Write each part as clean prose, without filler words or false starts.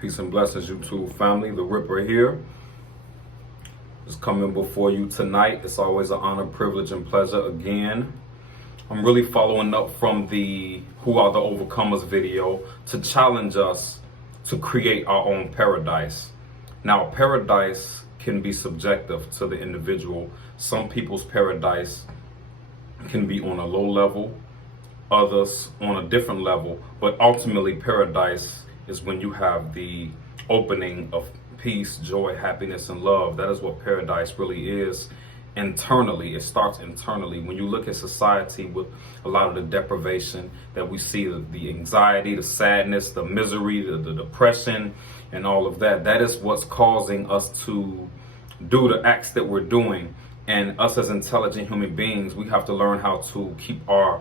Peace and blessings, YouTube family. The Ripper here is coming before you tonight. It's always an honor, privilege, and pleasure again. I'm really following up from the Who Are the Overcomers video to challenge us to create our own paradise. Now, paradise can be subjective to the individual. Some people's paradise can be on a low level, others on a different level, but ultimately paradise is when you have the opening of peace, joy, happiness, and love. That is what paradise really is internally. It starts internally. When you look at society with a lot of the deprivation that we see, the anxiety, the sadness, the misery, the depression, and all of that, that is what's causing us to do the acts that we're doing. And us as intelligent human beings, we have to learn how to keep our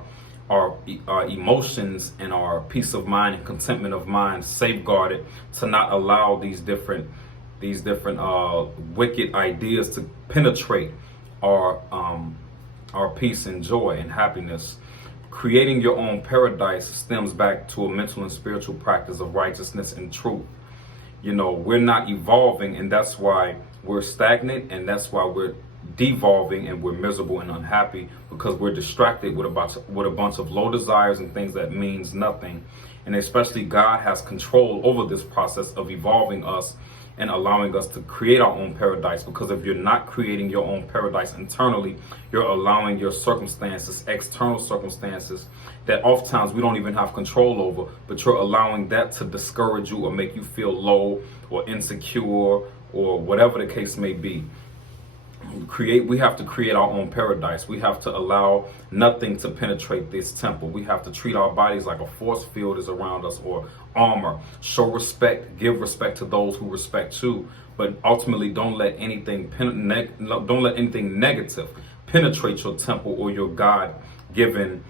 emotions and our peace of mind and contentment of mind safeguarded, to not allow these different wicked ideas to penetrate our peace and joy and happiness. Creating your own paradise stems back to a mental and spiritual practice of righteousness and truth. You know, we're not evolving, and that's why we're stagnant, and that's why we're devolving and we're miserable and unhappy, because we're distracted with a bunch of low desires and things that means nothing. And especially God has control over this process of evolving us and allowing us to create our own paradise, because if you're not creating your own paradise internally, you're allowing your circumstances, external circumstances that oftentimes we don't even have control over, but you're allowing that to discourage you or make you feel low or insecure or whatever the case may be. We have to create our own paradise. We have to allow nothing to penetrate this temple. We have to treat our bodies like a force field is around us, or armor. Show respect, give respect to those who respect you, but ultimately don't let anything negative penetrate your temple or your God-given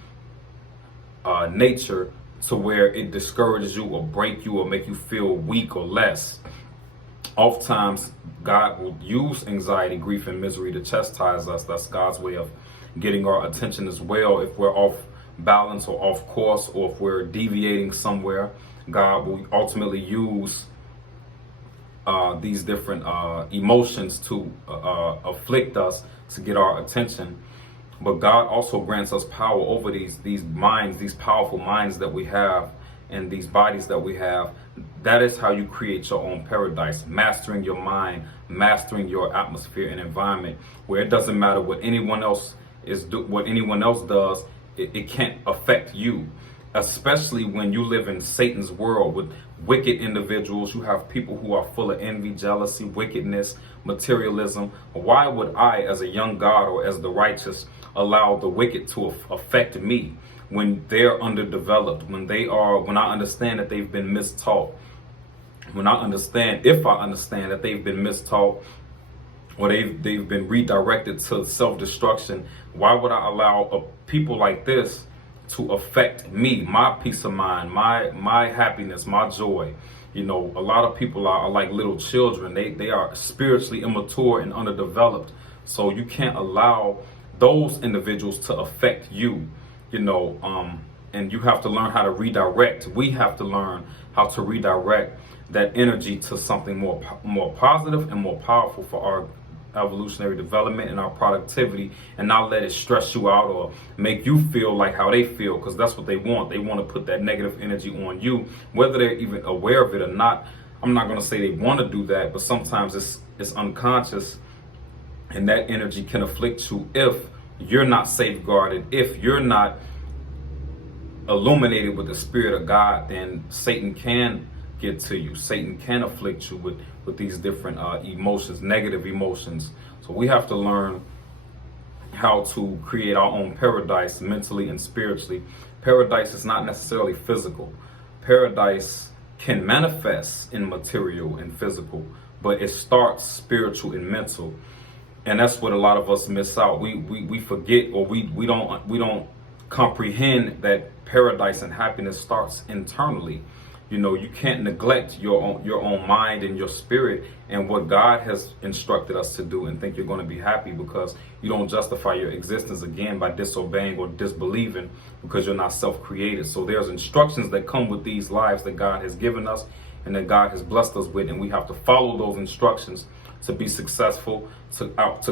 nature, to where it discourages you or break you or make you feel weak or less. Oftentimes, God will use anxiety, grief, and misery to chastise us. That's God's way of getting our attention as well. If we're off balance or off course, or if we're deviating somewhere, God will ultimately use these different emotions to afflict us to get our attention. But God also grants us power over these minds, these powerful minds that we have, and these bodies that we have. That is how you create your own paradise, mastering your mind, mastering your atmosphere and environment, where it doesn't matter what anyone else does, it can't affect you. Especially when you live in Satan's world with wicked individuals. You have people who are full of envy, jealousy, wickedness, materialism. Why would I, as a young God or as the righteous, allow the wicked to affect me when they're underdeveloped, when I understand that they've been mistaught, if I understand that they've been mistaught, or they've been redirected to self-destruction? Why would I allow people like this to affect me, my peace of mind, my happiness, my joy? You know, a lot of people are like little children. They are spiritually immature and underdeveloped. So you can't allow those individuals to affect you. You know, and you have to learn how to redirect. We have to learn how to redirect that energy to something more positive and more powerful for our evolutionary development and our productivity, and not let it stress you out or make you feel like how they feel, because that's what they want. They want to put that negative energy on you, whether they're even aware of it or not. I'm not going to say they want to do that, but sometimes it's unconscious, and that energy can afflict you if you're not safeguarded, if you're not illuminated with the Spirit of God. Then Satan can get to you. Satan can afflict you with these different emotions, negative emotions. So we have to learn how to create our own paradise mentally and spiritually. Paradise is not necessarily physical. Paradise can manifest in material and physical, but it starts spiritual and mental. And that's what a lot of us miss out. We forget, or we don't comprehend that paradise and happiness starts internally. You know, you can't neglect your own mind and your spirit and what God has instructed us to do and think you're going to be happy, because you don't justify your existence again by disobeying or disbelieving, because you're not self-created. So there's instructions that come with these lives that God has given us, and that God has blessed us with, and we have to follow those instructions to be successful, to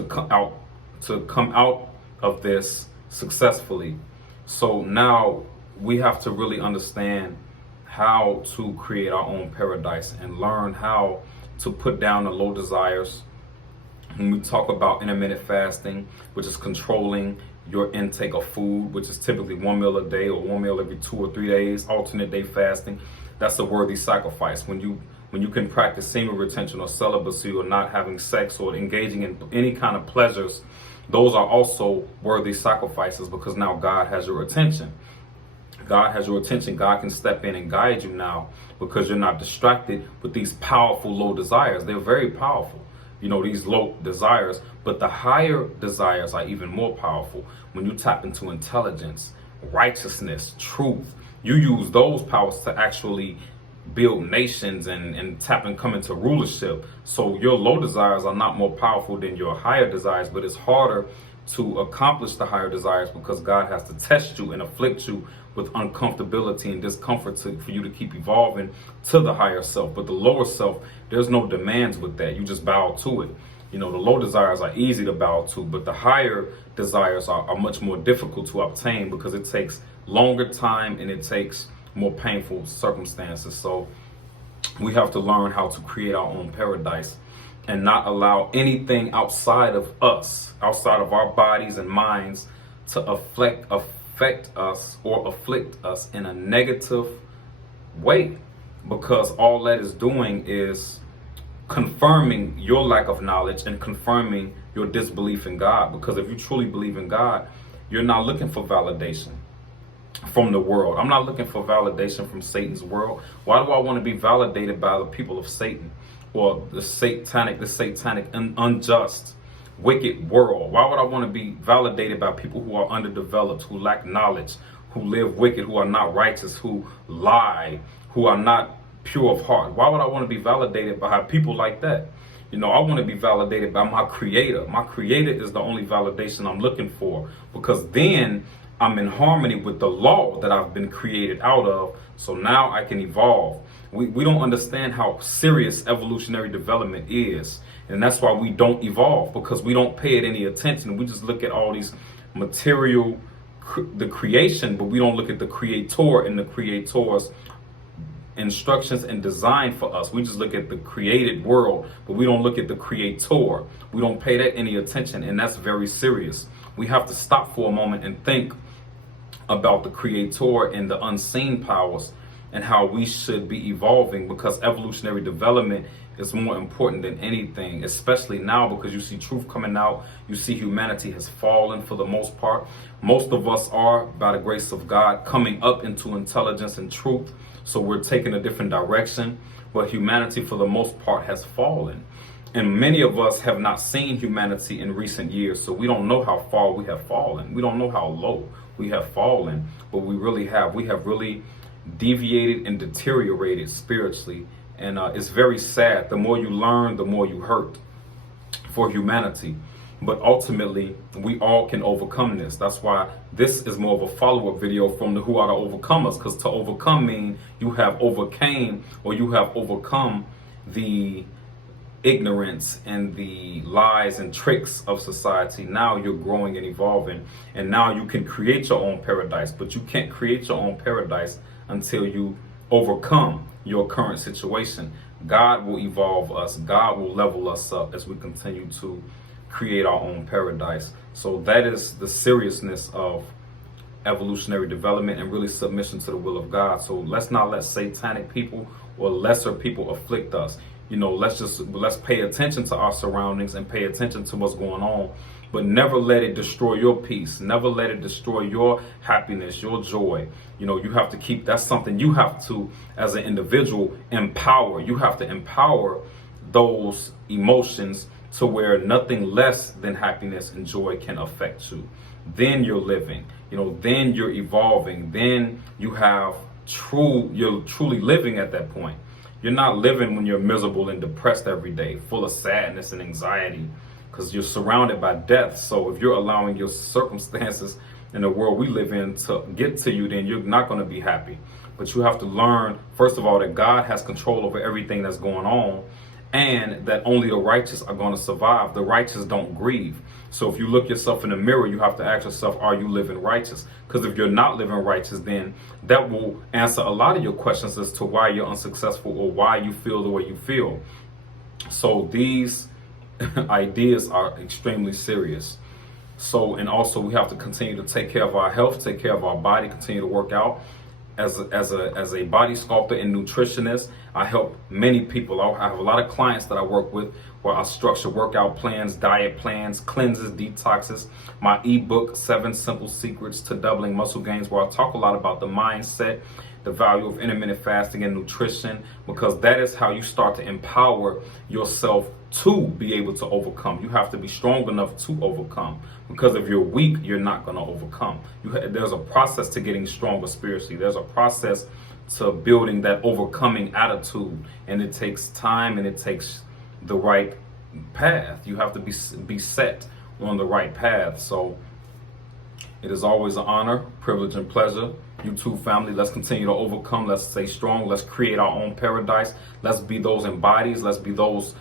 come out of this successfully. So now we have to really understand how to create our own paradise and learn how to put down the low desires. When we talk about intermittent fasting, which is controlling your intake of food, which is typically 1 meal a day or 1 meal every 2 or 3 days, alternate day fasting, that's a worthy sacrifice. When you can practice semen retention or celibacy or not having sex or engaging in any kind of pleasures, those are also worthy sacrifices, because now God has your attention. God has your attention. God can step in and guide you now, because you're not distracted with these powerful low desires. They're very powerful, these low desires, but the higher desires are even more powerful. When you tap into intelligence, righteousness, truth, you use those powers to actually build nations and tap and come into rulership. So your low desires are not more powerful than your higher desires, but it's harder to accomplish the higher desires because God has to test you and afflict you with uncomfortability and discomfort for you to keep evolving to the higher self. But the lower self, there's no demands with that. You just bow to it. The low desires are easy to bow to, but the higher desires are much more difficult to obtain, because it takes longer time and it takes more painful circumstances. So we have to learn how to create our own paradise and not allow anything outside of us, outside of our bodies and minds, to affect us or afflict us in a negative way, because all that is doing is confirming your lack of knowledge and confirming your disbelief in God. Because if you truly believe in God, you're not looking for validation from the world. I'm not looking for validation from Satan's world. Why do I want to be validated by the people of Satan or the satanic, unjust, wicked world? Why would I want to be validated by people who are underdeveloped, who lack knowledge, who live wicked, who are not righteous, who lie, who are not pure of heart? Why would I want to be validated by people like that? I want to be validated by my Creator. My Creator is the only validation I'm looking for, because then I'm in harmony with the law that I've been created out of. So now I can evolve. We don't understand how serious evolutionary development is. And that's why we don't evolve, because we don't pay it any attention. We just look at all these material, the creation, but we don't look at the Creator and the Creator's instructions and design for us. We just look at the created world, but we don't look at the Creator. We don't pay that any attention, and that's very serious. We have to stop for a moment and think about the Creator and the unseen powers and how we should be evolving, because evolutionary development is more important than anything, especially now, because you see truth coming out. You see humanity has fallen for the most part. Most of us are, by the grace of God, coming up into intelligence and truth. So we're taking a different direction, but humanity for the most part has fallen. And many of us have not seen humanity in recent years, so we don't know how far we have fallen. We don't know how low we have fallen, but we really have. We have really deviated and deteriorated spiritually, and it's very sad. The more you learn, the more you hurt for humanity. But ultimately, we all can overcome this. That's why this is more of a follow-up video from the Who Are the Overcomers, because to overcome means you have overcame, or you have overcome the ignorance and the lies and tricks of society. Now you're growing and evolving, and now you can create your own paradise. But you can't create your own paradise until you overcome your current situation. God will evolve us. God will level us up as we continue to create our own paradise. So that is the seriousness of evolutionary development and really submission to the will of God. So let's not let satanic people or lesser people afflict us. Let's pay attention to our surroundings and pay attention to what's going on, but never let it destroy your peace. Never let it destroy your happiness, your joy. You have to keep, that's something you have to, as an individual, empower. You have to empower those emotions to where nothing less than happiness and joy can affect you. Then you're living, then you're evolving, then you're truly living at that point. You're not living when you're miserable and depressed every day, full of sadness and anxiety, because you're surrounded by death. So if you're allowing your circumstances in the world we live in to get to you, then you're not going to be happy. But you have to learn, first of all, that God has control over everything that's going on, and that only the righteous are going to survive. The righteous don't grieve. So if you look yourself in the mirror, you have to ask yourself, are you living righteous? Because if you're not living righteous, then that will answer a lot of your questions as to why you're unsuccessful or why you feel the way you feel. So these ideas are extremely serious. So, and also we have to continue to take care of our health, take care of our body, continue to work out. As a body sculptor and nutritionist, I help many people. I have a lot of clients that I work with where I structure workout plans, diet plans, cleanses, detoxes. My ebook, 7 Simple Secrets to Doubling Muscle Gains, where I talk a lot about the mindset, the value of intermittent fasting and nutrition, because that is how you start to empower yourself to be able to overcome. You have to be strong enough to overcome, because if you're weak, you're not going to overcome. There's a process to getting stronger spiritually. There's a process to building that overcoming attitude, and it takes time and it takes the right path. You have to be set on the right path. So it is always an honor, privilege, and pleasure. YouTube family, let's continue to overcome. Let's stay strong. Let's create our own paradise. Let's be those embodies. Let's be those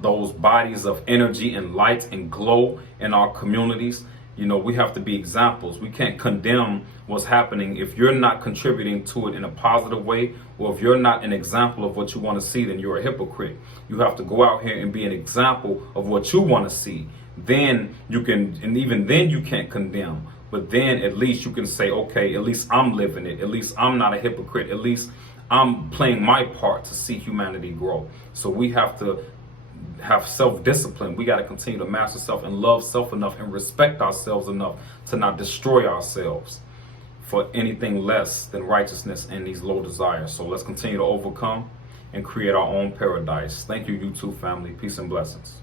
bodies of energy and light and glow in our communities. You know, we have to be examples. We can't condemn what's happening if you're not contributing to it in a positive way, or if you're not an example of what you want to see, then you're a hypocrite. You have to go out here and be an example of what you want to see. Then you can, and even then you can't condemn. But then at least you can say, okay, at least I'm living it. At least I'm not a hypocrite. At least I'm playing my part to see humanity grow. So we have to have self-discipline. We got to continue to master self and love self enough and respect ourselves enough to not destroy ourselves for anything less than righteousness and these low desires. So let's continue to overcome and create our own paradise. Thank you, YouTube family. Peace and blessings.